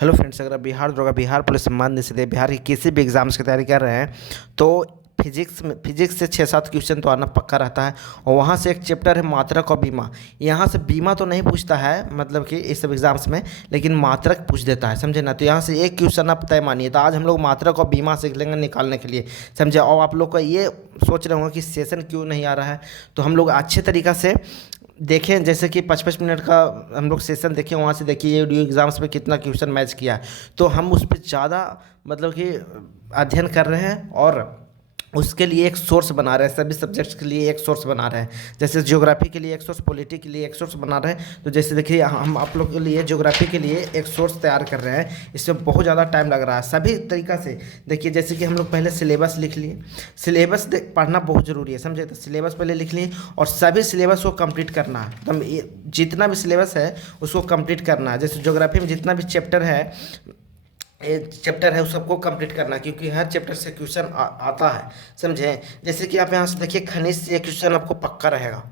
Hello friends, अगर आप बिहार दरोगा, बिहार पुलिस सम्मान निषेध, बिहार की किसी भी एग्ज़ाम्स की तैयारी कर रहे हैं तो फिजिक्स से 6-7 क्वेश्चन तो आना पक्का रहता है। और वहाँ से एक चैप्टर है मात्रक और बीमा। यहाँ से बीमा तो नहीं पूछता है, मतलब कि इस सब एग्ज़ाम्स में, लेकिन मात्रक पूछ देता है, समझे ना। तो यहाँ से एक क्वेश्चन आप तय मानिए। तो आज हम लोग मात्रक और बीमा सीख लेंगे निकालने के लिए, समझे। और आप लोग का ये सोच रहे होंगे कि सेशन क्यों नहीं आ रहा है, तो हम लोग अच्छे तरीक़ा से देखें। जैसे कि 55 मिनट का हम लोग सेशन देखें, वहाँ से देखिए ये वीडियो एग्ज़ाम्स में कितना क्वेश्चन मैच किया है। तो हम उस पर ज़्यादा मतलब कि अध्ययन कर रहे हैं और उसके लिए एक सोर्स बना रहे हैं। सभी सब्जेक्ट्स के लिए एक सोर्स बना रहे हैं। जैसे ज्योग्राफी के लिए एक सोर्स, पॉलिटी के लिए एक सोर्स बना रहे हैं। तो जैसे देखिए हम आप लोग के लिए ज्योग्राफी के लिए एक सोर्स तैयार कर रहे हैं। इसमें बहुत ज़्यादा टाइम लग रहा है सभी तरीक़ा से। देखिए जैसे कि हम लोग पहले सिलेबस लिख लिए। सिलेबस पढ़ना बहुत ज़रूरी है, समझे। तो सिलेबस पहले लिख लिए और सभी सिलेबस को कंप्लीट करना है। एकदम जितना भी सिलेबस है उसको कंप्लीट करना है। जैसे ज्योग्राफी में जितना भी चैप्टर है उस सबको कंप्लीट करना है, क्योंकि हर चैप्टर से क्वेश्चन आता है, समझे। जैसे कि आप यहाँ से देखिए खनिज से क्वेश्चन आपको पक्का रहेगा।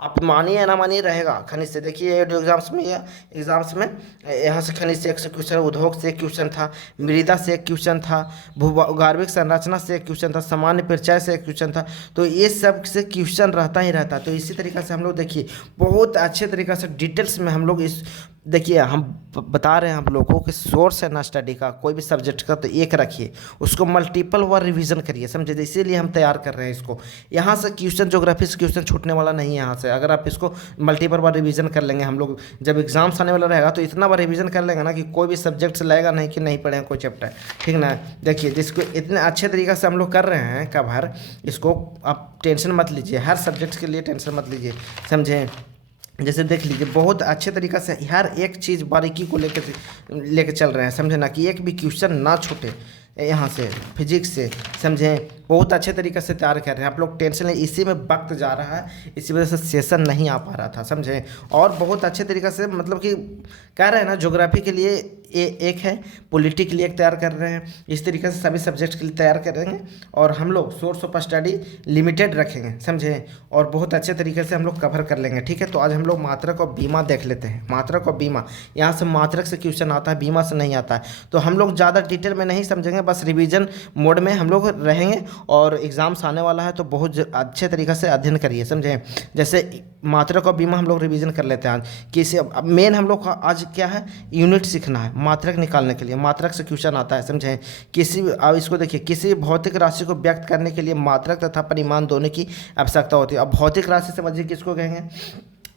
आप मानिए या ना मानिए, रहेगा खनिज से। देखिए एग्जाम्स में यहाँ से खनिज से एक क्वेश्चन, उद्योग से एक क्वेश्चन था, मृदा से एक क्वेश्चन था, भूगर्भिक संरचना से एक क्वेश्चन था, सामान्य परिचय से एक क्वेश्चन था। तो ये सब से क्वेश्चन रहता ही रहता। तो इसी तरीक़े से हम लोग देखिए बहुत अच्छे तरीक़े से डिटेल्स में हम लोग इस देखिए हम बता रहे हैं हम लोगों को कि सोर्स है ना स्टडी का, कोई भी सब्जेक्ट का, तो एक रखिए, उसको मल्टीपल बार रिवीजन करिए, समझे। इसीलिए हम तैयार कर रहे हैं इसको। यहाँ से क्वेश्चन ज्योग्राफी से क्वेश्चन छूटने वाला नहीं है। यहाँ से अगर आप इसको मल्टीपल बार रिवीजन कर लेंगे, हम लोग जब एग्जाम्स आने वाला रहेगा तो इतना बार रिवीजन कर लेंगे ना कि कोई भी सब्जेक्ट से लगेगा नहीं कि नहीं पढ़े हैं कोई चैप्टर, ठीक ना। देखिए जिसको इतने अच्छे तरीक़े से हम लोग कर रहे हैं कवर, इसको आप टेंशन मत लीजिए, हर सब्जेक्ट के लिए टेंशन मत लीजिए, समझे। जैसे देख लीजिए बहुत अच्छे तरीक़ा से हर एक चीज़ बारीकी को लेके चल रहे हैं, समझे ना, कि एक भी क्वेश्चन ना छूटे यहाँ से फिजिक्स से, समझें। बहुत अच्छे तरीक़े से तैयार कर रहे हैं आप लोग, टेंशन नहीं। इसी में वक्त जा रहा है, इसी वजह से सेशन नहीं आ पा रहा था, समझें। और बहुत अच्छे तरीक़े से मतलब कि कह रहे हैं ना, ज्योग्राफी के लिए एक है, पॉलिटी के लिए एक तैयार कर रहे हैं। इस तरीके से सभी सब्जेक्ट के लिए तैयार करेंगे और हम लोग सोर्स ऑफ स्टडी लिमिटेड रखेंगे, समझें। और बहुत अच्छे तरीके से हम लोग कवर कर लेंगे, ठीक है। तो आज हम लोग मात्रक और बीमा देख लेते हैं। मात्रक और बीमा, यहाँ से मात्रक से क्वेश्चन आता है, बीमा से नहीं आता है। तो हम लोग ज़्यादा डिटेल में नहीं समझेंगे, बस रिवीजन मोड में हम लोग रहेंगे। और एग्ज़ाम्स आने वाला है तो बहुत अच्छे तरीके से अध्ययन करिए, समझें। जैसे मात्रक और बीमा हम लोग रिवीजन कर लेते हैं आज। किसी मेन हम लोग का आज क्या है, यूनिट सीखना है मात्रक निकालने के लिए। मात्रक से क्वेश्चन आता है, समझें। अब इसको देखिए, किसी भौतिक राशि को व्यक्त करने के लिए मात्रक तथा परिमाण दोनों की आवश्यकता होती है। अब भौतिक राशि समझिए किसको कहेंगे,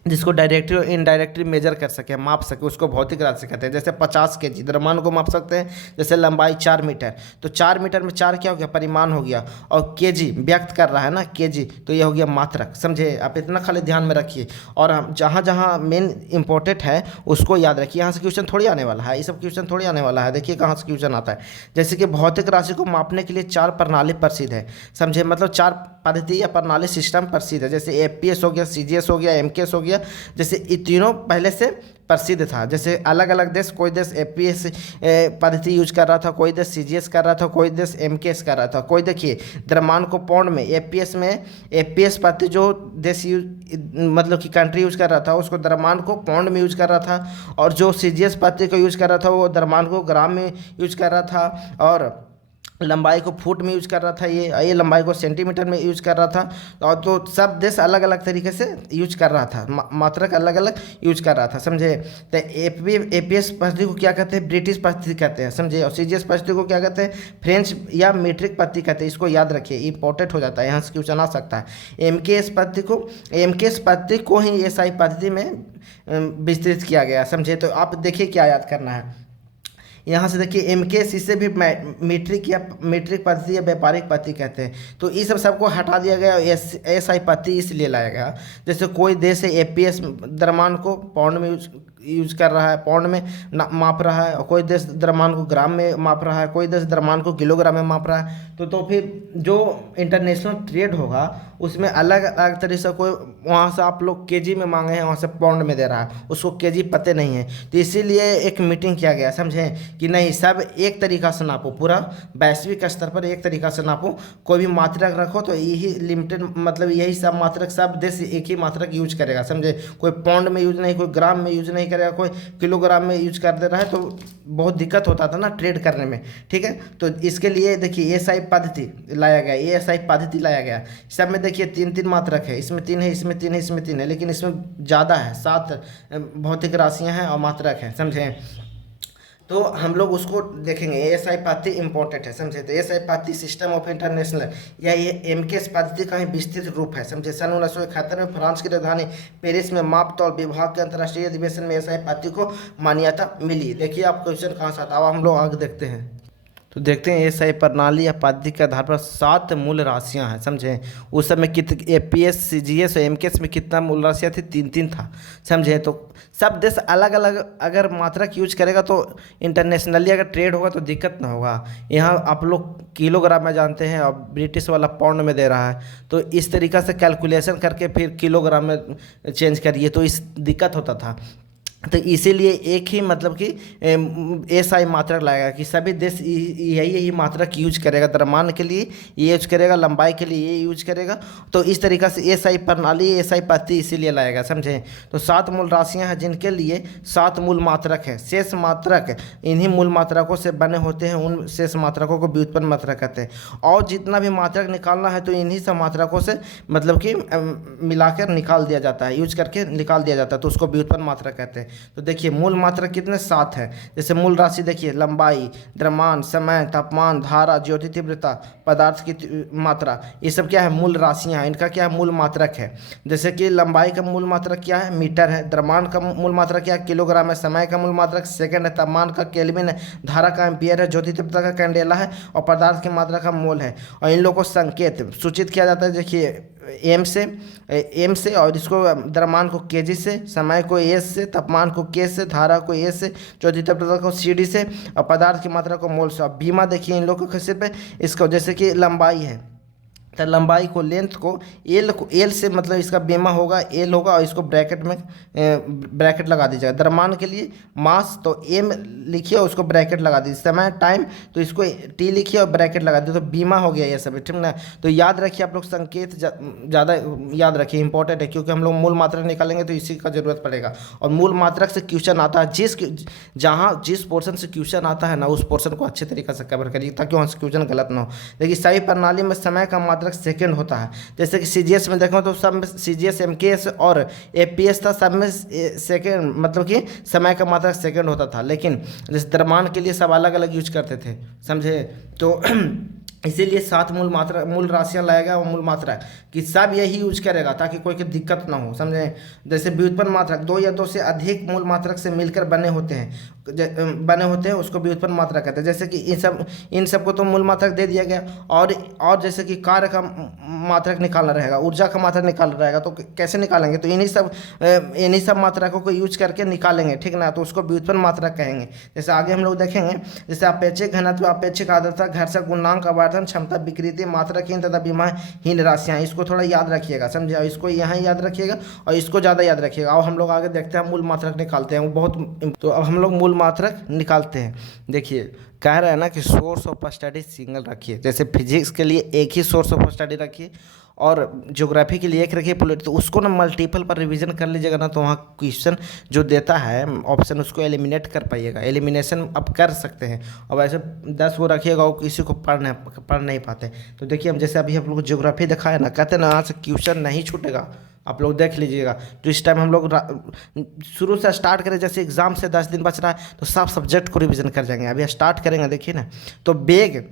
जिसको डायरेक्टली और इनडायरेक्टली मेजर कर सके, माप सके, उसको भौतिक राशि कहते हैं। जैसे 50 केजी द्रव्यमान को माप सकते हैं। जैसे लंबाई 4 मीटर, तो 4 मीटर में 4 क्या हो गया, परिमाण हो गया। और केजी व्यक्त कर रहा है ना, केजी, तो ये हो गया मात्रक, समझे। आप इतना खाली ध्यान में रखिए। और हम जहाँ जहाँ मेन इंपॉर्टेंट है उसको याद रखिए। यहाँ से क्वेश्चन थोड़ी आने वाला है, ये सब क्वेश्चन थोड़ी आने वाला है। देखिए कहाँ से क्वेश्चन आता है। जैसे कि भौतिक राशि को मापने के लिए 4 प्रणाली प्रसिद्ध है, समझे। मतलब 4 पद्धति या प्रणाली सिस्टम प्रसिद्ध है। जैसे एपीएस हो गया, सीजीएस हो गया, एमकेएस हो गया। जैसे ये तीनों पहले से प्रसिद्ध था। जैसे अलग अलग देश, कोई देश एपीएस पद्धति यूज कर रहा था, कोई देश सीजीएस कर रहा था, कोई देश एमकेएस कर रहा था। कोई देखिए द्रव्यमान को पाउंड में, एपीएस पद्धति जो देश मतलब कि कंट्री यूज कर रहा था उसको द्रव्यमान को पाउंड में यूज कर रहा था। और जो सीजीएस पद्धति को यूज कर रहा था वो द्रव्यमान को ग्राम में यूज कर रहा था। और लंबाई को फुट में यूज कर रहा था, ये लंबाई को सेंटीमीटर में यूज कर रहा था। और तो सब देश अलग अलग तरीके से यूज कर रहा था, मात्रक अलग अलग यूज कर रहा था, समझे। तो एपीएस पद्धति को क्या कहते हैं, ब्रिटिश पद्धति कहते हैं, समझे। और सीजीएस पद्धति को क्या कहते हैं, फ्रेंच या मीट्रिक पद्धति कहते हैं। इसको याद रखिए, इंपॉर्टेंट हो जाता है, यहाँ से क्वेश्चन आ सकता है। एमकेएस पद्धति को ही एसआई पद्धति में विस्तृत किया गया, समझे। तो आप देखिए क्या याद करना है। यहाँ से देखिए एमकेएस, इससे भी मीट्रिक पद्धति या व्यापारिक पद्धति कहते हैं। तो ये सबको हटा दिया गया, एसआई पद्धति इसलिए लाया गया। जैसे कोई देश है एपीएस द्रव्यमान को पाउंड में यूज कर रहा है, पाउंड में माप रहा है। और कोई देश द्रव्यमान को ग्राम में माप रहा है, कोई देश द्रव्यमान को किलोग्राम में माप रहा है। तो फिर जो इंटरनेशनल ट्रेड होगा उसमें अलग अलग तरीके से, कोई वहाँ से आप लोग केजी में मांगे हैं, वहाँ से पाउंड में दे रहा है, उसको केजी पते नहीं है। तो इसीलिए एक मीटिंग किया गया, समझें, कि नहीं सब एक तरीक़ा से नापो, पूरा वैश्विक स्तर पर एक तरीक़ा से नापो। कोई भी मात्रक रखो तो यही लिमिटेड, मतलब यही सब मात्रक, सब देश एक ही मात्रक यूज करेगा, समझे। कोई पाउंड में यूज नहीं, कोई ग्राम में यूज नहीं करेगा, कोई किलोग्राम में यूज कर दे रहा है तो बहुत दिक्कत होता था ना ट्रेड करने में, ठीक है। तो इसके लिए देखिए एएसआई पद्धति लाया गया, एएसआई पद्धति लाया गया। सब में देखिए 3 3 मात्रक है, इसमें 3 है, इसमें 3 है, इसमें 3 है, लेकिन इसमें ज़्यादा है, 7 भौतिक राशियाँ हैं और मात्रक हैं, समझें। तो हम लोग उसको देखेंगे, एएसआई पद्धति इंपॉर्टेंट है, समझे। तो एएसआई पद्धति सिस्टम ऑफ इंटरनेशनल या ये एमकेएस पद्धति का ही विस्तृत रूप है, समझे। सन 1971 में फ्रांस की राजधानी पेरिस में माप तौल विभाग के अंतर्राष्ट्रीय अधिवेशन में एएसआई पद्धति को मान्यता मिली। देखिए आप क्वेश्चन कहाँ से आता है, अब हम लोग आगे देखते हैं। तो देखते हैं एएसआई प्रणाली या पद्धति के आधार पर 7 मूल राशियां हैं, समझें। उस समय एपीएस, सीजीएस और एमकेएस में कितना मूल राशियां थी, 3 3 था, समझें। तो सब देश अलग अलग अगर मात्रक यूज करेगा तो इंटरनेशनली अगर ट्रेड होगा तो दिक्कत ना होगा। यहाँ आप लोग किलोग्राम में जानते हैं और ब्रिटिश वाला पाउंड में दे रहा है, तो इस तरीक़ा से कैलकुलेशन करके फिर किलोग्राम में चेंज करिए तो इस दिक्कत होता था। तो इसीलिए एक ही मतलब कि एएसआई मात्रक लाएगा कि सभी देश यही मात्रक यूज करेगा, द्रव्यमान के लिए ये यूज करेगा, लंबाई के लिए ये यूज करेगा। तो इस तरीक़ा से एएसआई प्रणाली, एएसआई पद्धति इसीलिए लाएगा, समझें। तो 7 मूल राशियां हैं जिनके लिए 7 मूल मात्रक हैं। शेष मात्रक इन्हीं मूल मात्रकों से बने होते हैं, उन शेष मात्रकों को व्युत्पन्न मात्रक कहते हैं। और जितना भी मात्रक निकालना है तो इन्हीं सब मात्रकों से मतलब कि मिलाकर निकाल दिया जाता है, यूज करके निकाल दिया जाता है, तो उसको व्युत्पन्न मात्रक कहते हैं। तो देखिए मूल मात्रक कितने, 7 है। जैसे मूल राशि देखिए, लंबाई, द्रव्यमान, समय, तापमान, धारा, ज्योति तीव्रता, पदार्थ की मात्रा, ये सब क्या है, मूल राशियां हैं। इनका क्या है, मूल मात्रक है। जैसे कि लंबाई का मूल मात्रक क्या है, मीटर है। द्रव्यमान का मूल मात्रक क्या है, किलोग्राम है। समय का मूल मात्रक सेकंड है। तापमान का केल्विन है। धारा का एम्पियर है। ज्योति तीव्रता का कैंडेला है। और पदार्थ की मात्रा का मोल है। और इन लोगों को संकेत सूचित किया जाता है, देखिए एम से, और इसको द्रव्यमान को केजी से, समय को एस से, तापमान को के से, धारा को ए से, ज्योति तीव्रता को सीडी से, और पदार्थ की मात्रा को मोल से। और बीमा देखिए इन लोगों को सिर्फ इसको, जैसे कि लंबाई है तो लंबाई को, लेंथ को एल से मतलब इसका बीमा होगा, एल होगा, और इसको ब्रैकेट में ब्रैकेट लगा दीजिएगा। द्रव्यमान के लिए मास तो एम लिखिए और उसको ब्रैकेट लगा दीजिए। समय टाइम तो इसको टी लिखिए और ब्रैकेट लगा दीजिए। तो बीमा हो गया ये सब, ठीक ना। तो याद रखिए आप लोग, संकेत ज़्यादा याद रखिए, इंपॉर्टेंट है, क्योंकि हम लोग मूल मात्रक निकालेंगे तो इसी का जरूरत पड़ेगा। और मूल मात्रक से क्वेश्चन आता है, जिस पोर्शन से क्वेश्चन आता है ना, उस पोर्शन को अच्छे तरीके से कवर करिए ताकि वहाँ से क्वेश्चन गलत ना हो। देखिए सही प्रणाली में समय का मात्रक सेकंड होता है। जैसे कि सीजीएस में देखो तो सब में सीजीएस, एमकेएस और एपीएस था, सब में सेकंड मतलब कि समय का मात्रक सेकंड होता था। लेकिन जैसे द्रव्यमान के लिए सब अलग अलग यूज करते थे, समझे। तो इसीलिए 7 मूल राशियां लाएगा और मूल मात्रा कि सब यही यूज करेगा ताकि कोई की दिक्कत ना हो, समझे। जैसे व्युत्पन्न मात्रक 2 या 2 से अधिक मूल मात्रक से मिलकर बने होते हैं, उसको व्युत्पन्न मात्रक कहते हैं। जैसे कि इन सब को तो मूल मात्रक दे दिया गया, और जैसे कि कार्य का मात्रक निकालना रहेगा, ऊर्जा का मात्रक निकालना रहेगा, तो कैसे निकालेंगे, तो इन्हीं सब मात्रकों को यूज करके निकालेंगे, ठीक ना। तो उसको व्युत्पन्न मात्रक कहेंगे। जैसे आगे हम लोग देखेंगे, जैसे अपेक्षिक घनत्व, अपेक्षिक आर्द्रता, घर्षण गुणांक, आवर्धन क्षमता, विकृति, मात्रकहीन तथा विमाहीन राशियां, इसको थोड़ा याद रखिएगा, समझे। और इसको यहाँ याद रखिएगा और इसको ज़्यादा याद रखिएगा। और हम लोग आगे देखते हैं मूल मात्रक निकालते हैं, वो बहुत। तो अब हम लोग मूल मात्रक निकालते हैं। देखिए कह रहा है ना कि सोर्स ऑफ स्टडी सिंगल रखिए। जैसे फिजिक्स के लिए एक ही सोर्स ऑफ स्टडी रखिए और ज्योग्राफी के लिए एक रखिए, तो उसको ना मल्टीपल पर रिवीजन कर लीजिएगा ना, तो वहाँ क्वेश्चन जो देता है ऑप्शन उसको एलिमिनेट कर पाइएगा। एलिमिनेशन अब कर सकते हैं। अब ऐसे 10 वो रखिएगा और किसी को पढ़ नहीं पाते। तो देखिए हम जैसे अभी आप लोग ज्योग्राफी दिखा है ना, कहते हैं ना यहाँ से क्वेश्चन नहीं छूटेगा, आप लोग देख लीजिएगा। तो इस टाइम हम लोग शुरू से स्टार्ट करें, जैसे एग्जाम से 10 दिन बच रहा है तो सब सब्जेक्ट को रिवीजन कर जाएंगे। अभी स्टार्ट करेंगे, देखिए ना। तो बेग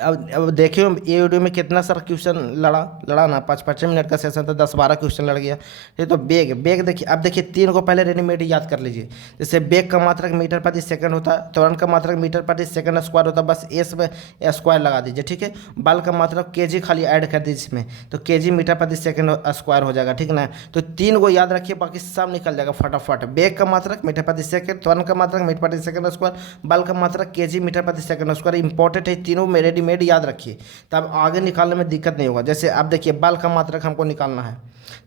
अब देखिए ये वीडियो में कितना सारा क्वेश्चन लड़ा ना, 5-5 मिनट का सेशन था, 10-12 क्वेश्चन लड़ गया। ये तो बेग देखिए, अब देखिए 3 को पहले रेडीमेड याद कर लीजिए। जैसे बेग का मात्रक मीटर प्रति सेकंड होता है, त्वरण का मात्रक मीटर प्रति सेकंड स्क्वायर होता है, बस एस में स्क्वायर लगा दीजिए, ठीक है। बल का मात्रक केजी खाली ऐड कर दीजिए इसमें, तो केजी मीटर प्रति सेकंड स्क्वायर हो जाएगा, ठीक ना। तो 3 को याद रखिए, बाकी सब निकल जाएगा फटाफट। बेग का मात्रक मीटर प्रति सेकंड, त्वरण का मात्रक मीटर प्रति सेकंड स्क्वायर, बल का मात्रक केजी मीटर प्रति सेकंड स्क्वायर। इंपॉर्टेंट है, तीनों में रेडीमेड याद रखिए, तब आगे निकालने में दिक्कत नहीं होगा। जैसे अब देखिए बल का मात्रक हमको निकालना है,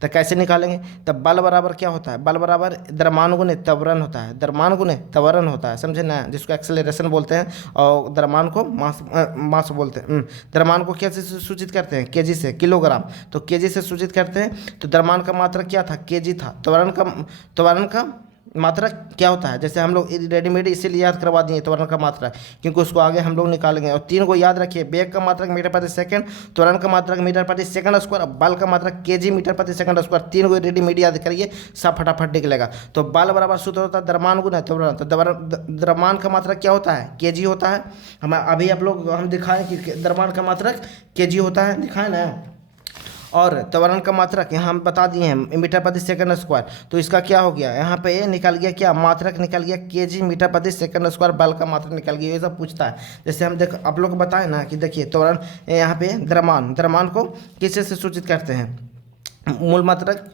तो कैसे निकालेंगे, तब बल बराबर क्या होता है, बल बराबर द्रव्यमान गुणे त्वरण होता है, द्रव्यमान गुणे त्वरण होता है, समझे ना, जिसको एक्सेलरेशन बोलते हैं, और द्रव्यमान को मास बोलते हैं। द्रव्यमान को कैसे सूचित करते हैं, केजी से, किलोग्राम, तो केजी से सूचित करते हैं। तो द्रव्यमान का मात्रक क्या था, केजी था। त्वरण का मात्रक क्या होता है, जैसे हम लोग रेडीमेड इसीलिए याद करवा दिए त्वरण का मात्रक, क्योंकि उसको आगे हम लोग निकालेंगे। और 3 को याद रखिए, वेग का मात्रक मीटर प्रति सेकंड, त्वरण का मात्रक मीटर प्रति सेकंड स्क्वायर, बल का मात्रक केजी मीटर प्रति सेकंड स्क्वायर। 3 को रेडीमेड याद करिए, सब फटाफट निकलेगा। तो बल बराबर सूत्र होता है द्रव्यमान गुना त्वरण। तो द्रव्यमान का मात्रक क्या होता है, केजी होता है। हम अभी आप लोग हम दिखाएं कि द्रव्यमान का मात्रक केजी होता है, दिखाएं ना। और त्वरण का मात्रक यहाँ हम बता दिए हैं मीटर प्रति सेकंड स्क्वायर। तो इसका क्या हो गया, यहाँ पे ये निकल गया क्या, मात्रक निकल गया केजी मीटर प्रति सेकंड स्क्वायर, बल का मात्रक निकल गया। ये सब पूछता है। जैसे हम देख आप लोग को बताएं ना कि देखिए त्वरण, यहाँ पे द्रव्यमान को किससे से सूचित करते हैं, मूल मात्रक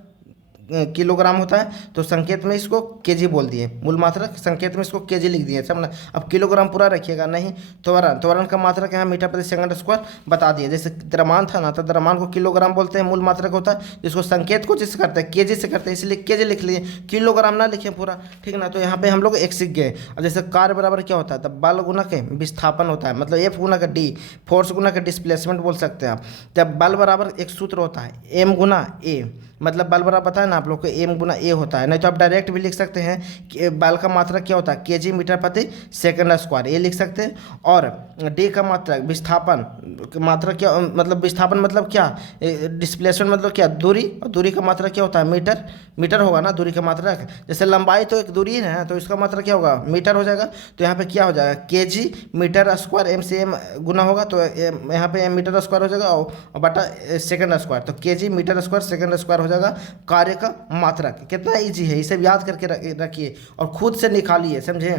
किलोग्राम होता है, तो संकेत में इसको केजी बोल दिए, मूल मात्रक संकेत में इसको केजी लिख दिए, समझना। अब किलोग्राम पूरा रखिएगा नहीं। त्वरण का मात्रक यहाँ मीटर प्रति सेकंड स्क्वायर बता दिए। जैसे द्रव्यमान था ना, तो द्रव्यमान को किलोग्राम बोलते हैं, मूल मात्रक होता है, जिसको संकेत को जिससे करते हैं केजी से करते हैं, इसलिए केजी लिख लिए, किलोग्राम ना लिखे पूरा, ठीक ना। तो यहाँ पे हम लोग एक सीख गए। और जैसे कार्य बराबर क्या होता है, तो बल गुना के विस्थापन होता है, मतलब एफ गुना का डी, फोर्स गुना के डिस्प्लेसमेंट बोल सकते हैं आप। जब बल बराबर एक सूत्र होता है एम गुना ए, मतलब बल बराबर पता है ना आप लोग को, एम गुना ए होता है। नहीं तो आप डायरेक्ट भी लिख सकते हैं कि बल का मात्रक क्या होता है, केजी मीटर प्रति सेकंड स्क्वायर, ये लिख सकते हैं। और डी का मात्रक विस्थापन मात्रक क्या, मतलब विस्थापन मतलब क्या, डिस्प्लेसमेंट मतलब क्या, दूरी। और दूरी का मात्रक क्या होता है, मीटर होगा ना दूरी का मात्रक। जैसे लंबाई तो एक दूरी है, तो इसका मात्रक क्या होगा, मीटर हो जाएगा। तो यहाँ पे क्या हो जाएगा, केजी मीटर स्क्वायर, एम से एम गुना होगा, तो यहाँ पे एम मीटर स्क्वायर हो जाएगा और बटा सेकंड स्क्वायर, तो KG metre square second square हो जाएगा कार्य का मात्रक। कितना इजी है, इसे याद करके रखिए और खुद से निकालिए, समझे,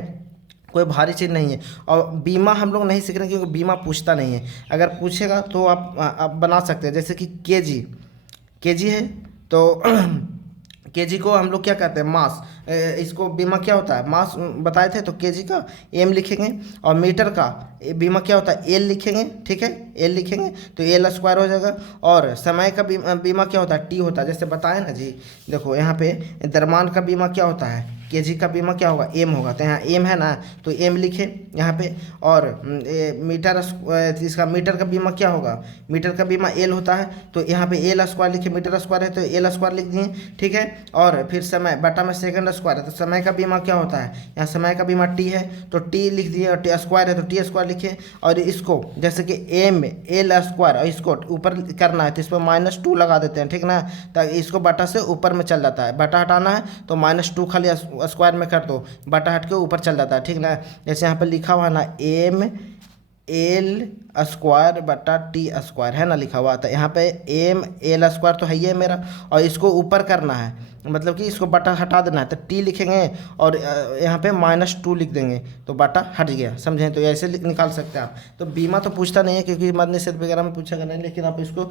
कोई भारी चीज़ नहीं है। और बीमा हम लोग नहीं सीख रहे क्योंकि बीमा पूछता नहीं है, अगर पूछेगा तो आप बना सकते हैं। जैसे कि केजी है, तो केजी को हम लोग क्या कहते हैं, मास। इसको बीमा क्या होता है, मास बताए थे, तो केजी का एम लिखेंगे, और मीटर का बीमा क्या होता है, एल लिखेंगे, ठीक है, एल लिखेंगे, तो एल स्क्वायर हो जाएगा। और समय का बीमा क्या होता है, टी होता है, जैसे बताए ना जी। देखो यहाँ पे द्रव्यमान का बीमा क्या होता है, केजी का बीमा क्या होगा, एम होगा, तो यहाँ एम है ना, तो एम लिखे यहाँ पे। और इसका मीटर का बीमा क्या होगा, मीटर का बीमा एल होता है, तो यहाँ पे एल स्क्वायर लिखे, मीटर स्क्वायर है तो एल स्क्वायर लिख दिए, ठीक है। और फिर समय बटा में सेकंड स्क्वायर है, तो समय का बीमा क्या होता है, यहाँ समय का बीमा टी है, तो टी लिख दिए, और टी स्क्वायर है तो टी स्क्वायर लिखे। और इसको जैसे कि एम एल स्क्वायर, और इसको ऊपर करना है तो इस पर -2 लगा देते हैं, ठीक ना, ताकि इसको बटा से ऊपर में चल जाता है, बटा हटाना है तो -2 खाली स्क्वायर में कर दो, बटा हट के ऊपर चल जाता है, ठीक ना। जैसे यहाँ पे लिखा हुआ ना एम एल स्क्वायर बटा टी स्क्वायर है ना लिखा हुआ था, यहाँ पे एम एल स्क्वायर तो है ही है मेरा, और इसको ऊपर करना है, मतलब कि इसको बटा हटा देना है, तो टी लिखेंगे और यहाँ पे -2 लिख देंगे, तो बटा हट गया, समझें। तो ऐसे निकाल सकते हैं आप। तो बीमा तो पूछता नहीं है क्योंकि मद निषेध वगैरह में पूछेगा नहीं, लेकिन आप इसको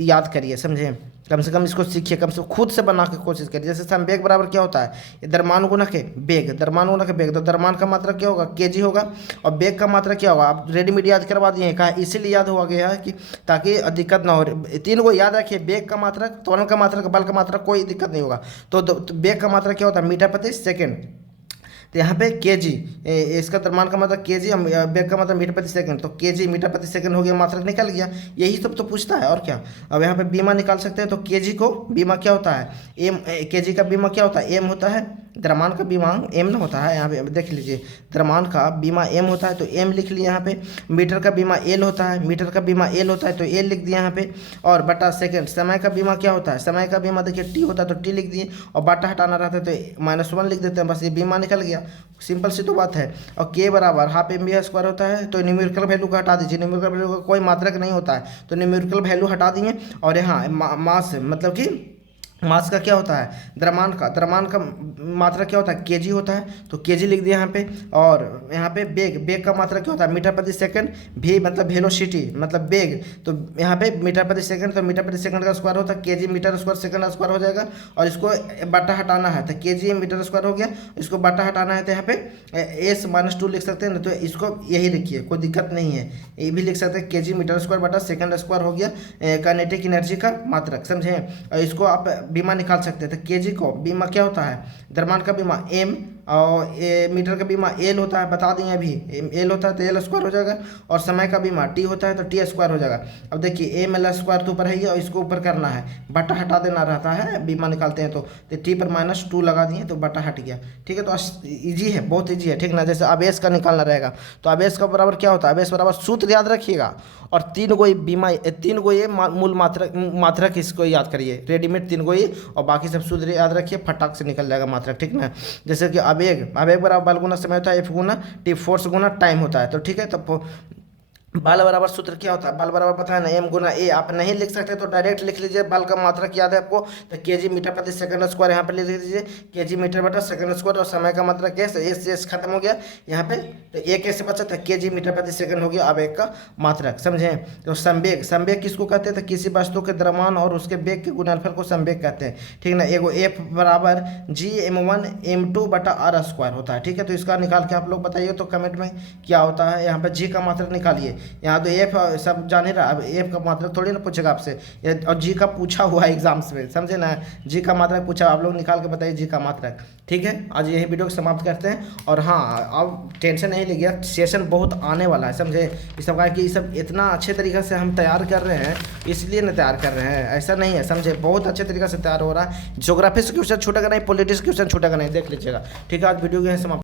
याद करिए, समझें, कम से कम इसको सीखिए, कम से कम खुद से बना के कोशिश करिए। जैसे संवेग बराबर क्या होता है, ये द्रव्यमान गुना के वेग, द्रव्यमान गुना के वेग, तो द्रव्यमान का मात्रा क्या होगा, केजी होगा, और वेग का मात्रा क्या होगा, आप रेडीमेड याद करवा दिए, कहा इसीलिए याद हुआ गया है कि ताकि दिक्कत ना हो। 3 को याद रखिए, वेग का मात्रक, त्वरण का मात्रक, बल का मात्रक, कोई दिक्कत नहीं होगा। तो वेग का मात्रक क्या होता है, मीटर प्रति सेकंड, तो यहाँ पे केजी, इसका द्रव्यमान का मतलब केजी, वेग का मतलब मीटर प्रति सेकंड, तो केजी मीटर प्रति सेकंड हो गया, मात्रक निकल गया। यही सब तो पूछता है और क्या। अब यहाँ पे बीमा निकाल सकते हैं, तो केजी को बीमा क्या होता है, एम, केजी का बीमा क्या होता है, एम होता है। द्रव्यमान का बीमा एम ना होता है, यहाँ पे देख लीजिए, द्रव्यमान का बीमा एम होता है, तो एम लिख लिया यहाँ पे। मीटर का बीमा एल होता है, मीटर का बीमा एल होता है, तो एल लिख दिया यहाँ पे, और बटा सेकंड। समय का बीमा क्या होता है, समय का बीमा देखिए टी होता है, तो टी लिख दिए, और बटा हटाना रहता है तो -1 लिख देते हैं, बस ये बीमा निकल गया। सिंपल सी तो बात है। और के बराबर हाफ एम बी स्क्वायर होता है, तो न्यूमेरिकल वैल्यू को हटा दीजिए, न्यूमेरिकल वैल्यू का कोई मात्रक नहीं होता है, तो न्यूमेरिकल वैल्यू हटा दिए। और यहाँ मास, मतलब कि मास का क्या होता है, द्रव्यमान का मात्रा क्या होता है, केजी होता है, तो केजी लिख दिया यहाँ पे। और यहाँ पे बेग का मात्रा क्या होता है, मीटर प्रति सेकंड, भी मतलब वेलोसिटी मतलब बेग, तो यहाँ पे मीटर प्रति सेकंड, तो मीटर प्रति सेकंड का स्क्वायर होता है KG metre square second square हो जाएगा। और इसको बटा हटाना है तो केजी मीटर स्क्वायर हो गया, इसको बटा हटाना है तो यहाँ पे एस -2 लिख सकते हैं ना, तो इसको यही लिखिए, कोई दिक्कत नहीं है, ये भी लिख सकते हैं केजी मीटर स्क्वायर बटा सेकंड स्क्वायर हो गया काइनेटिक एनर्जी का मात्रक, समझे। और इसको आप बीमा निकाल सकते हैं, तो केजी को बीमा क्या होता है, द्रव्यमान का बीमा एम और ए मीटर का बीमा एल होता है, बता दिए अभी, एल होता है तो एल स्क्वायर हो जाएगा, और समय का बीमा टी होता है तो टी स्क्वायर हो जाएगा। अब देखिए एम एल स्क्वायर तो ऊपर है ही, और इसको ऊपर करना है, बटा हटा देना रहता है बीमा निकालते हैं तो टी पर -2 लगा दिए तो बटा हट गया। ठीक है, तो ईजी है, बहुत ईजी है। ठीक ना, जैसे आवेश का निकालना रहेगा तो आवेश का बराबर क्या होता है, आवेश बराबर सूत्र याद रखिएगा, और 3 गो बीमा 3 गो ये मूल मात्रक इसको याद करिए, रेडीमेड 3 गो ये, और बाकी सब सूत्र याद रखिए, फटाक से निकल जाएगा मात्रक। ठीक ना, जैसे कि आवेग बराबर बल गुना समय होता है, एफ गुना टी फोर्स गुना टाइम होता है। तो ठीक है, तो बल बराबर सूत्र क्या होता है, बल बराबर पता है ना, एम गुना ए। आप नहीं लिख सकते तो डायरेक्ट लिख लीजिए, बल का मात्रक याद है आपको तो केजी मीटर प्रति सेकंड स्क्वायर, यहाँ पे लिख लीजिए केजी मीटर बटा सेकंड स्क्वायर, और समय का मात्रक एस खत्म हो गया यहाँ पे, तो एक कैसे बचा तो केजी मीटर प्रति सेकंड हो गया आवेग का मात्रक। समझे, तो संवेग किसको कहते हैं, तो किसी वस्तु के द्रव्यमान और उसके वेग के गुणनफल को संवेग कहते हैं। ठीक ना, एगो एफ बराबर GM1 M2 बटा आर स्क्वायर होता है। ठीक है, तो इसका निकाल के आप लोग बताइए तो कमेंट में क्या होता है। यहाँ पर जी का मात्रक निकालिए, यहाँ तो एफ सब जान ही रहा, अब एफ का मात्रक थोड़ी ना पूछेगा आपसे, और जी का पूछा हुआ है एग्जाम्स में, समझे ना, जी का मात्रक पूछा, आप लोग निकाल के बताइए जी का मात्रक। ठीक है, आज यही वीडियो को समाप्त करते हैं। और हाँ, अब टेंशन नहीं लीजिए, सेशन बहुत आने वाला है, समझे, इस सब का कि ये सब इतना अच्छे तरीके से हम तैयार कर रहे हैं, इसलिए ना तैयार कर रहे हैं, ऐसा नहीं है, समझे, बहुत अच्छे तरीके से तैयार हो रहा है। ज्योग्राफी से क्वेश्चन छूटेगा नहीं, पॉलिटिक्स क्वेश्चन छूटेगा नहीं, देख लीजिएगा। ठीक है, आज वीडियो को समाप्त।